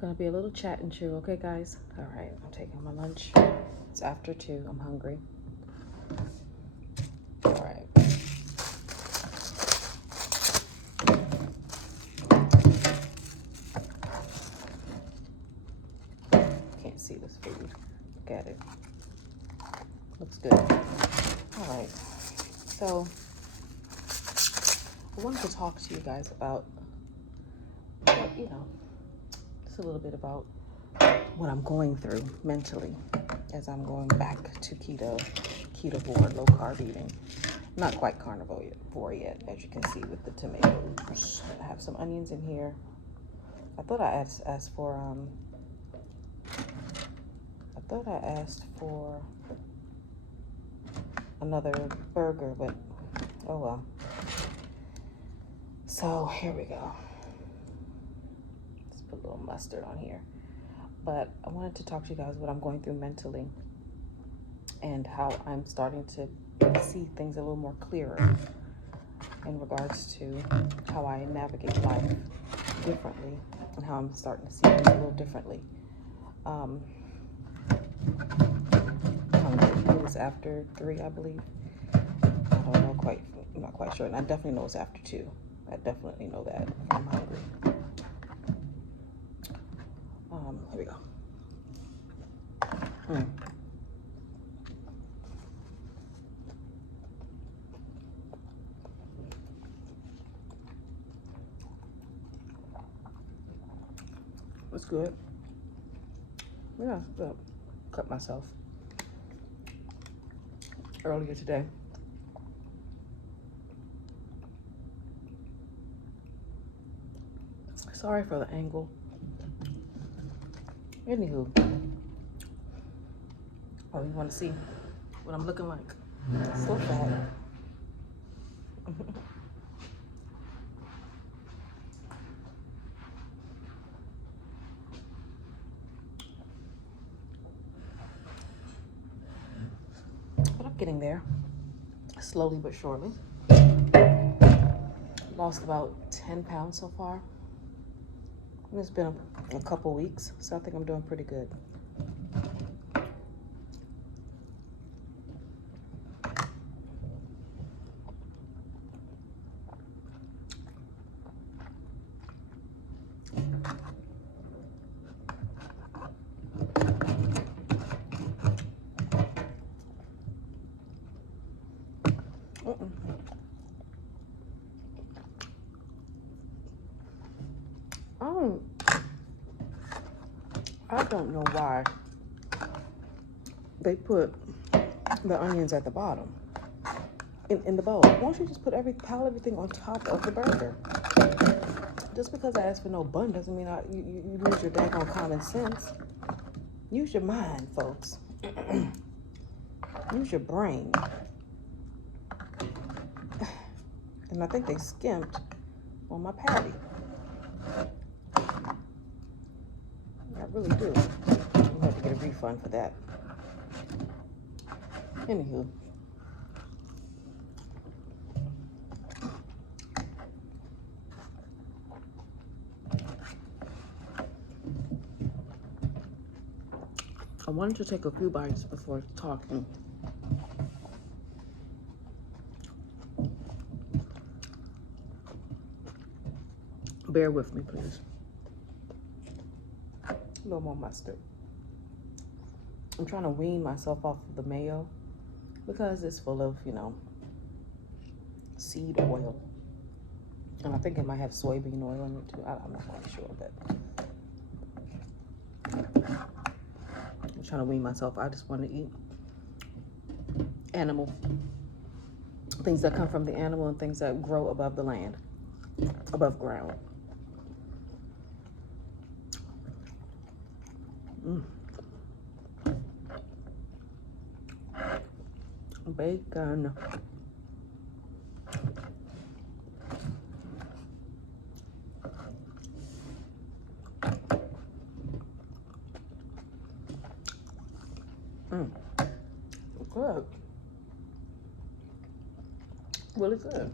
Gonna be a little chat and chew, okay, guys? All right, I'm taking my lunch. It's after 2. I'm hungry. All right. Can't see this food. Look at it. Looks good. All right. So I wanted to talk to you guys about, just a little bit about what I'm going through mentally as I'm going back to ketovore, low carb eating. Not quite carnivore yet, as you can see with the tomatoes. I have some onions in here. I thought I asked for another burger, but oh well. So here we go. Let's put a little mustard on here. But I wanted to talk to you guys what I'm going through mentally and how I'm starting to see things a little more clearer in regards to how I navigate life differently and how I'm starting to see things a little differently. It was after 3, I believe. I don't know quite. I'm not quite sure. And I definitely know it's after 2. I definitely know that. I'm hungry. Here we go. It's good. Yeah, it's good. Cut myself earlier today. Sorry for the angle. Anywho, oh, you want to see what I'm looking like? So bad. But I'm getting there, slowly but surely. Lost about 10 pounds so far. It's been a couple weeks, so I think I'm doing pretty good. I don't know why they put the onions at the bottom in the bowl. Why don't you just pile everything on top of the burger? Just because I asked for no bun doesn't mean you lose your daggone common sense. Use your mind, folks. Use your brain. And I think they skimped on my patty. I really do. I'm going to get a refund for that. Anywho. I wanted to take a few bites before talking. Bear with me, please. A little more mustard. I'm trying to wean myself off of the mayo because it's full of, seed oil. And I think it might have soybean oil in it too. I'm not quite sure, but I'm trying to wean myself. I just want to eat animal. Things that come from the animal and things that grow above the land, above ground. Bacon. Good. Really good.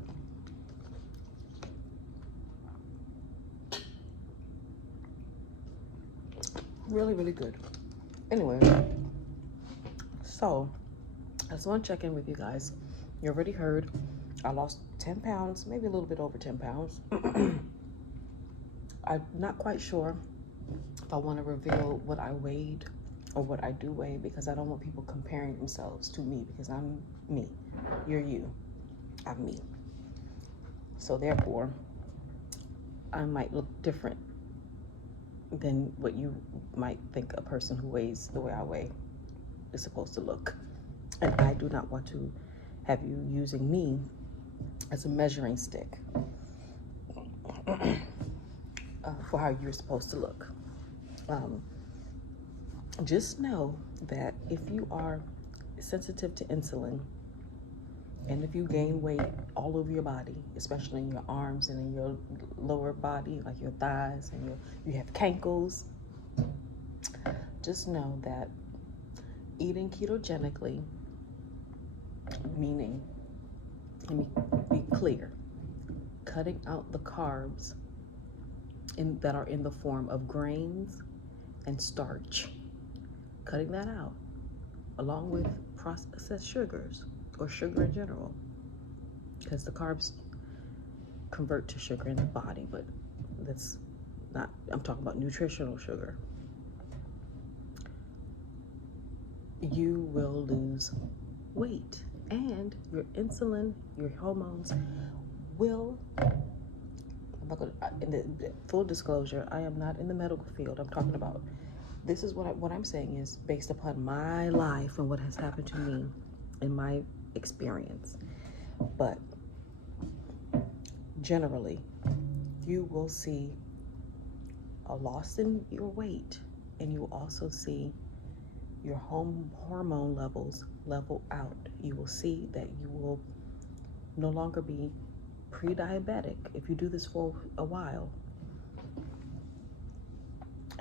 Really, really good. Anyway, so I just want to check in with you guys. You already heard I lost 10 pounds, maybe a little bit over 10 pounds. I'm not quite sure if I want to reveal what I weighed or what I do weigh, because I don't want people comparing themselves to me, because I'm me. You're you. I'm me. So therefore, I might look different than what you might think a person who weighs the way I weigh is supposed to look. And I do not want to have you using me as a measuring stick for how you're supposed to look. Just know that if you are sensitive to insulin, and if you gain weight all over your body, especially in your arms and in your lower body, like your thighs, and you have cankles, just know that eating ketogenically, meaning, let me be clear, cutting out the carbs that are in the form of grains and starch, cutting that out, along with processed sugars or sugar in general, because the carbs convert to sugar in the body, but that's not, I'm talking about nutritional sugar. You will lose weight, and your insulin, your hormones will, I'm not gonna, in the full disclosure, I am not in the medical field. I'm talking about, this is what I'm saying is based upon my life and what has happened to me in my experience. But generally, you will see a loss in your weight, and you will also see your hormone levels level out. You will see that you will no longer be pre-diabetic if you do this for a while.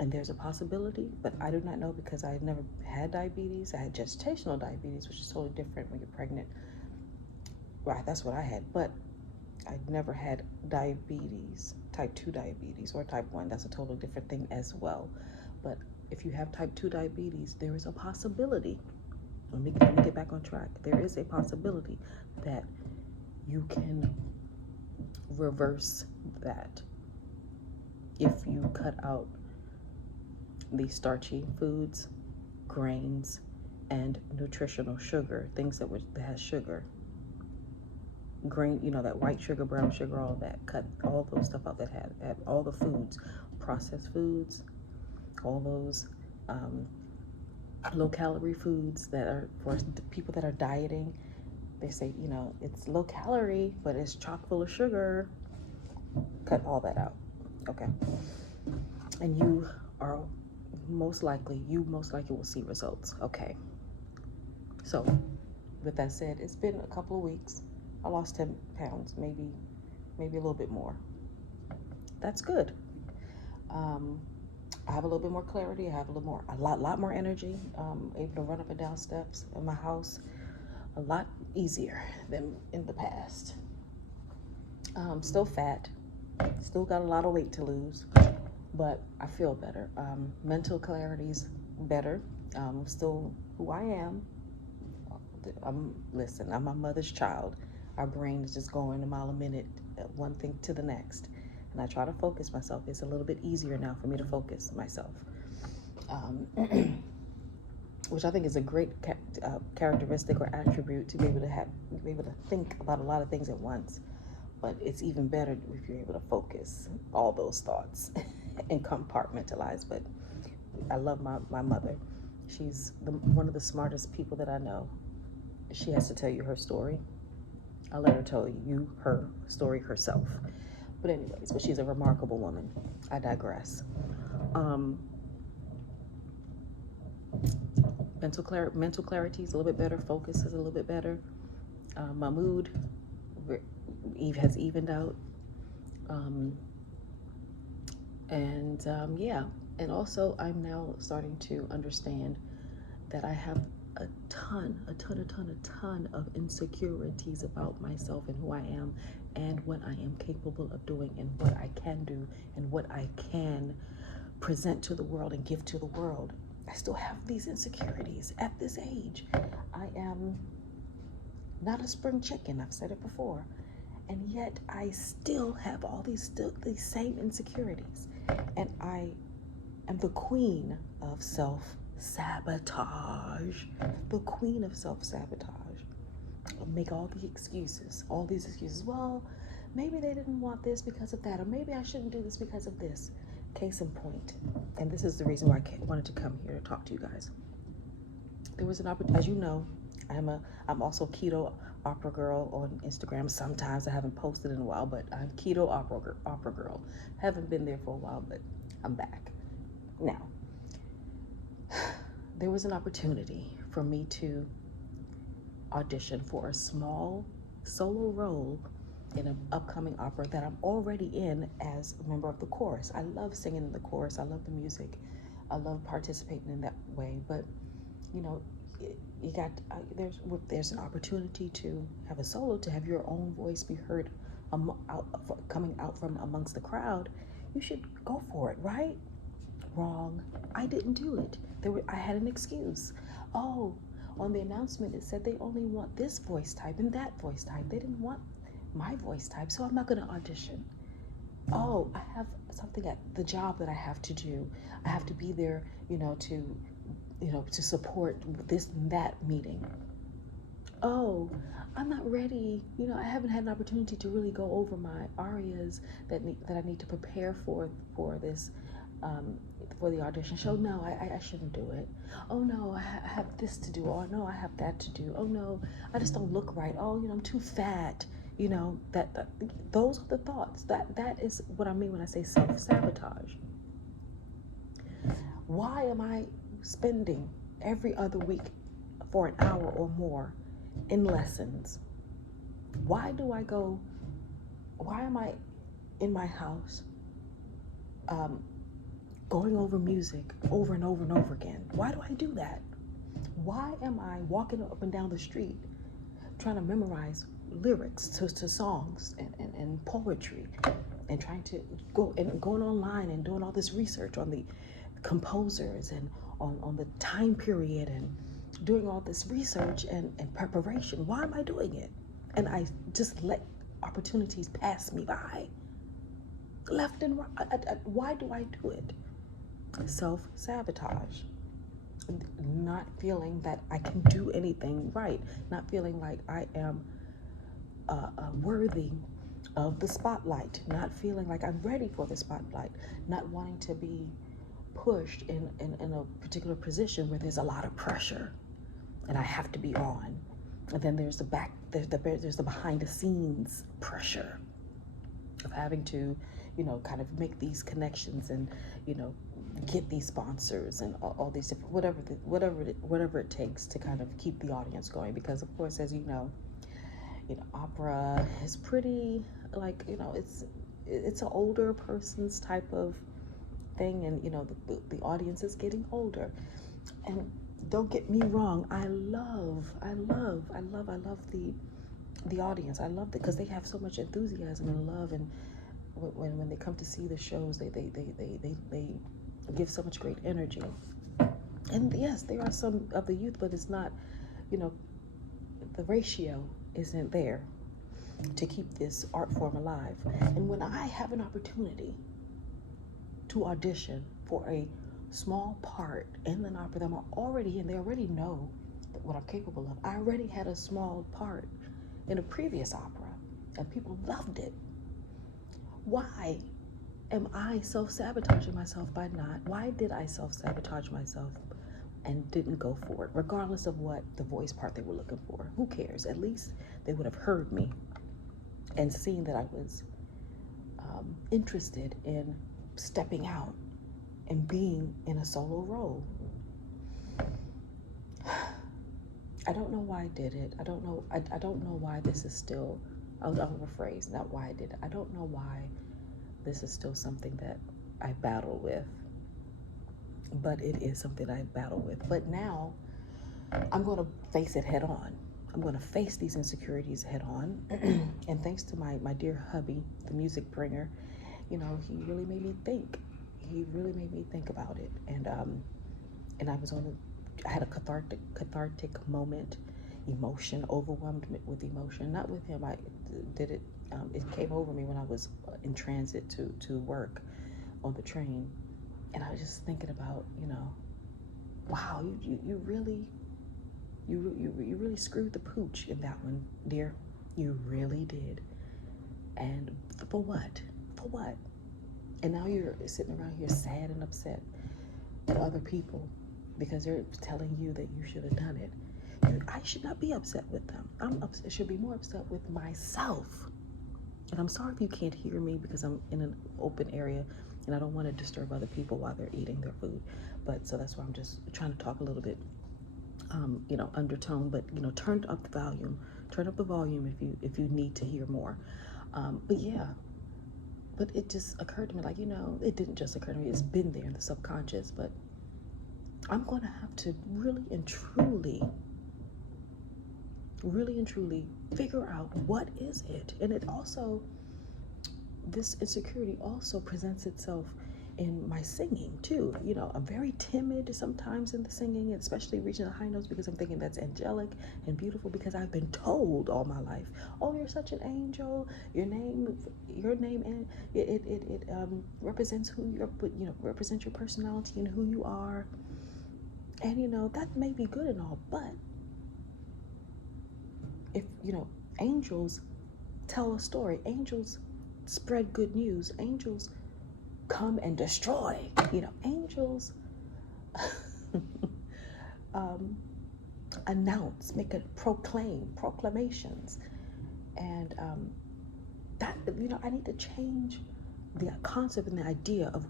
And there's a possibility, but I do not know, because I had never had diabetes. I had gestational diabetes, which is totally different when you're pregnant. Right, that's what I had, but I'd never had diabetes, type 2 diabetes or type 1. That's a totally different thing as well. But if you have type 2 diabetes, there is a possibility, let me get back on track. There is a possibility that you can reverse that if you cut out the starchy foods, grains, and nutritional sugar, things that has sugar. Grain, that white sugar, brown sugar, all that. Cut all those stuff out that have all the foods, processed foods, all those low calorie foods that are for people that are dieting. They say, it's low calorie, but it's chock full of sugar. Cut all that out, okay? And you most likely will see results, okay? So, with that said, it's been a couple of weeks. I lost 10 pounds, maybe a little bit more. That's good. I have a little bit more clarity. I have a lot more energy. Able to run up and down steps in my house a lot easier than in the past. Still fat, still got a lot of weight to lose, but I feel better. Mental clarity's better. Still who I am. I'm my mother's child. Our brain is just going a mile a minute, one thing to the next. And I try to focus myself. It's a little bit easier now for me to focus myself. Which I think is a great characteristic or attribute, to be able to think about a lot of things at once. But it's even better if you're able to focus all those thoughts and compartmentalize. But I love my mother. She's one of the smartest people that I know. She has to tell you her story. I'll let her tell you her story herself. But anyways, she's a remarkable woman. I digress. Mental clarity is a little bit better. Focus is a little bit better. My mood has evened out. Yeah. And also, I'm now starting to understand that I have a ton of insecurities about myself and who I am and what I am capable of doing and what I can do and what I can present to the world and give to the world. I still have these insecurities at this age. I am not a spring chicken, I've said it before. And yet I still have all these same insecurities. And I am the queen of self-sabotage. The queen of self-sabotage. I'll make all these excuses. Well, maybe they didn't want this because of that, or maybe I shouldn't do this because of this. Case in point, and this is the reason why I wanted to come here to talk to you guys. There was an opportunity, as you know, I'm also keto opera girl on Instagram. Sometimes I haven't posted in a while, but I'm keto opera girl. Haven't been there for a while, but I'm back. Now, there was an opportunity for me to audition for a small solo role in an upcoming opera that I'm already in as a member of the chorus. I love singing in the chorus. I love the music. I love participating in that way. But, you know, you got there's an opportunity to have a solo, to have your own voice be heard coming out from amongst the crowd. You should go for it, right? Wrong. I didn't do it. I had an excuse. Oh, on the announcement it said they only want this voice type and that voice type. They didn't want my voice type, so I'm not going to audition. Oh, I have something at the job that I have to do. I have to be there, to support this and that meeting. Oh, I'm not ready. I haven't had an opportunity to really go over my arias that I need to prepare for this, for the audition show. No, I shouldn't do it. Oh no, I have this to do. Oh no, I have that to do. Oh no, I just don't look right. Oh, I'm too fat. That those are the thoughts. That is what I mean when I say self-sabotage. Why am I spending every other week for an hour or more in lessons? Why am I in my house going over music over and over and over again? Why do I do that? Why am I walking up and down the street trying to memorize lyrics to songs and poetry, and trying to going online and doing all this research on the composers and on the time period, and doing all this research and preparation? Why am I doing it? And I just let opportunities pass me by, left and right. Why do I do it? Self-sabotage. Not feeling that I can do anything right. Not feeling like I am worthy of the spotlight. Not feeling like I'm ready for the spotlight. Not wanting to be pushed in a particular position where there's a lot of pressure and I have to be on. And then there's the behind the scenes pressure of having to, kind of make these connections and, get these sponsors and all these different, whatever it takes to kind of keep the audience going. Because of course, as you know, opera is pretty, like, it's an older person's type of thing, and the audience is getting older. And don't get me wrong, I love the audience. I love it because they have so much enthusiasm and love, and when they come to see the shows, they give so much great energy. And yes, there are some of the youth, but it's not, the ratio isn't there to keep this art form alive. And when I have an opportunity to audition for a small part in an opera that I'm already in, they already know what I'm capable of. I already had a small part in a previous opera and people loved it. Why am I self-sabotaging myself by not? Why did I self-sabotage myself and didn't go for it, regardless of what the voice part they were looking for? Who cares? At least they would have heard me and seen that I was interested in stepping out and being in a solo role. I don't know why I did it. I don't know why this is still, I'll rephrase, not why I did it. I don't know why this is still something that I battle with, but it is something I battle with. But now I'm going to face it head on. I'm going to face these insecurities head on. And thanks to my dear hubby, the music bringer, he really made me think. he really made me think about it. And I was I had a cathartic moment, emotion, overwhelmed with emotion. Not with him. I did it. It came over me when I was in transit to work on the train, and I was just thinking about, wow, you really you really screwed the pooch in that one, dear. You really did. And for what? For what? And now you're sitting around here sad and upset at other people because they're telling you that you should have done it. I should not be upset with them. I should be more upset with myself. And I'm sorry if you can't hear me because I'm in an open area and I don't want to disturb other people while they're eating their food. But so that's why I'm just trying to talk a little bit, undertone, but turn up the volume. Turn up the volume if you need to hear more. But yeah, but it just occurred to me, like, it didn't just occur to me. It's been there in the subconscious, but I'm going to have to really and truly figure out what is it. And it also, this insecurity also presents itself in my singing too. I'm very timid sometimes in the singing, especially reaching the high notes, because I'm thinking that's angelic and beautiful, because I've been told all my life, oh, you're such an angel, your name and it represents who you're, represents your personality and who you are. And that may be good and all, but if angels tell a story, angels spread good news, angels come and destroy, angels announce, make a proclamations. And that, I need to change the concept and the idea of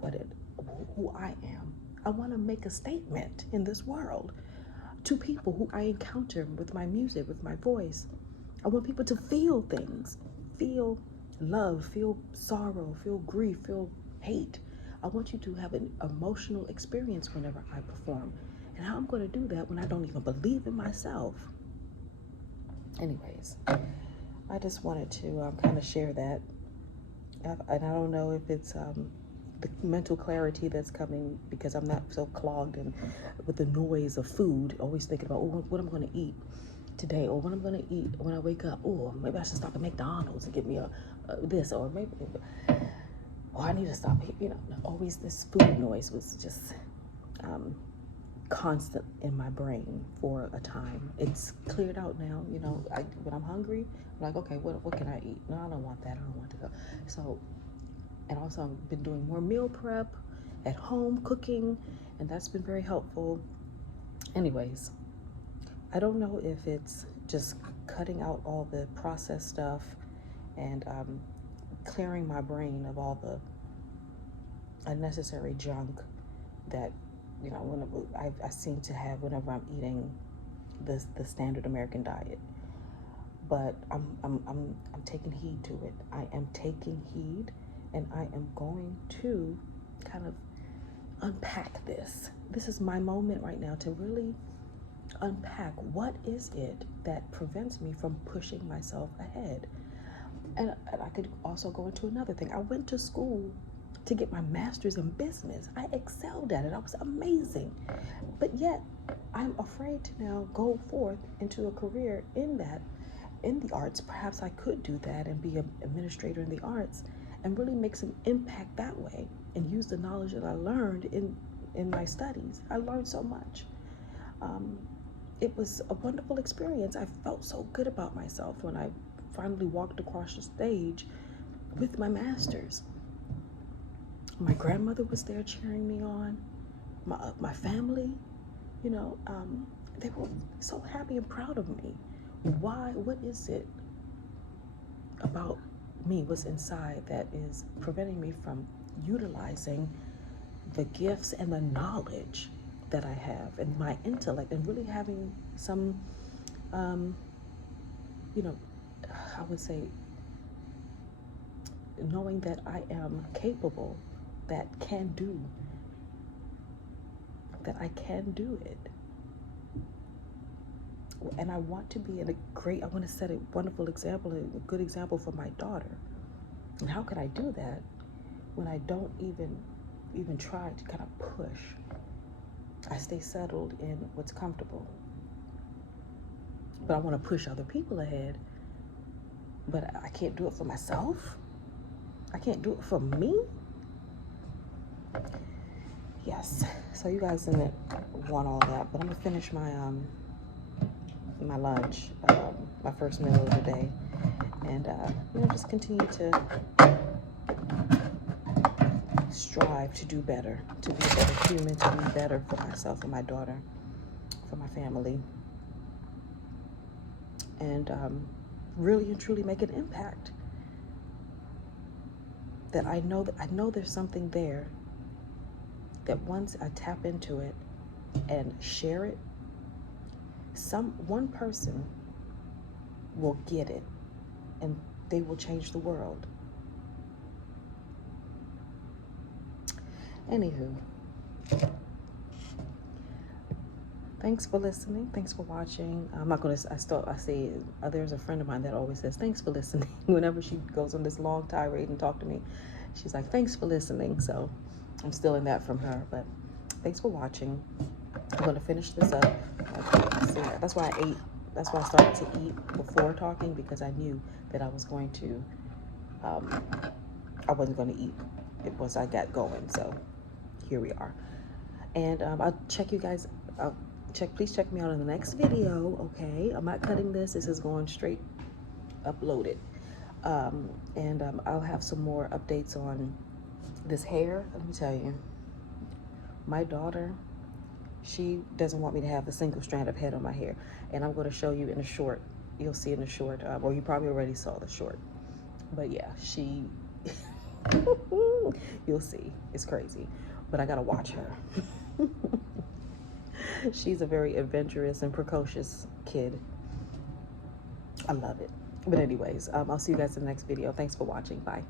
who I am. I want to make a statement in this world to people who I encounter with my music, with my voice. I want people to feel things, feel love, feel sorrow, feel grief, feel hate. I want you to have an emotional experience whenever I perform. And how I'm going to do that when I don't even believe in myself? Anyways, I just wanted to kind of share that. And I don't know if it's the mental clarity that's coming because I'm not so clogged and with the noise of food, always thinking about, oh, what I'm going to eat today, or what I'm going to eat when I wake up. Oh, maybe I should stop at McDonald's and get me a this, or maybe, oh, I need to stop. Always this food noise was just constant in my brain for a time. It's cleared out now. When I'm hungry, I'm like, okay, what can I eat? No, I don't want that. I don't want to go. So, and also I've been doing more meal prep at home, cooking, and that's been very helpful. Anyways, I don't know if it's just cutting out all the processed stuff and clearing my brain of all the unnecessary junk that when I seem to have whenever I'm eating the standard American diet. But I'm taking heed to it. I am taking heed, and I am going to kind of unpack this. This is my moment right now to really unpack what is it that prevents me from pushing myself ahead. And I could also go into another thing. I went to school to get my master's in business. I excelled at it. I was amazing. But yet, I'm afraid to now go forth into a career in the arts. Perhaps I could do that and be an administrator in the arts and really make some impact that way and use the knowledge that I learned in my studies. I learned so much. It was a wonderful experience. I felt so good about myself when I finally walked across the stage with my master's. My grandmother was there cheering me on. My family, they were so happy and proud of me. Why? What is it about me, what's inside, that is preventing me from utilizing the gifts and the knowledge that I have and my intellect, and really having some, I would say, knowing that I am capable, that I can do it. And I want to be I want to set a wonderful example, a good example for my daughter. And how can I do that when I don't even even try to kind of push. I stay settled in what's comfortable. But I want to push other people ahead. But I can't do it for myself. I can't do it for me. Yes. So you guys didn't want all that, but I'm gonna finish my my lunch, my first meal of the day, and just continue to strive to do better, to be a better human, to be better for myself and my daughter, for my family, and really and truly make an impact. That I know there's something there. That once I tap into it and share it, one person will get it, and they will change the world. Anywho, thanks for listening. Thanks for watching. I'm not gonna. I say there's a friend of mine that always says thanks for listening whenever she goes on this long tirade and talk to me. She's like, thanks for listening. So I'm still in that from her. But thanks for watching. I'm gonna finish this up. So that's why I ate. That's why I started to eat before talking, because I knew that I was going to. I wasn't going to eat it once I got going. So here we are. And I'll check you guys. Please check me out in the next video. Okay, I'm not cutting this. This is going straight uploaded. And I'll have some more updates on this hair. Let me tell you, my daughter, she doesn't want me to have a single strand of head on my hair, and I'm going to show you in a short. You'll see in a short, or you probably already saw the short. But yeah, she. You'll see. It's crazy, but I gotta watch her. She's a very adventurous and precocious kid. I love it. But anyways, I'll see you guys in the next video. Thanks for watching. Bye.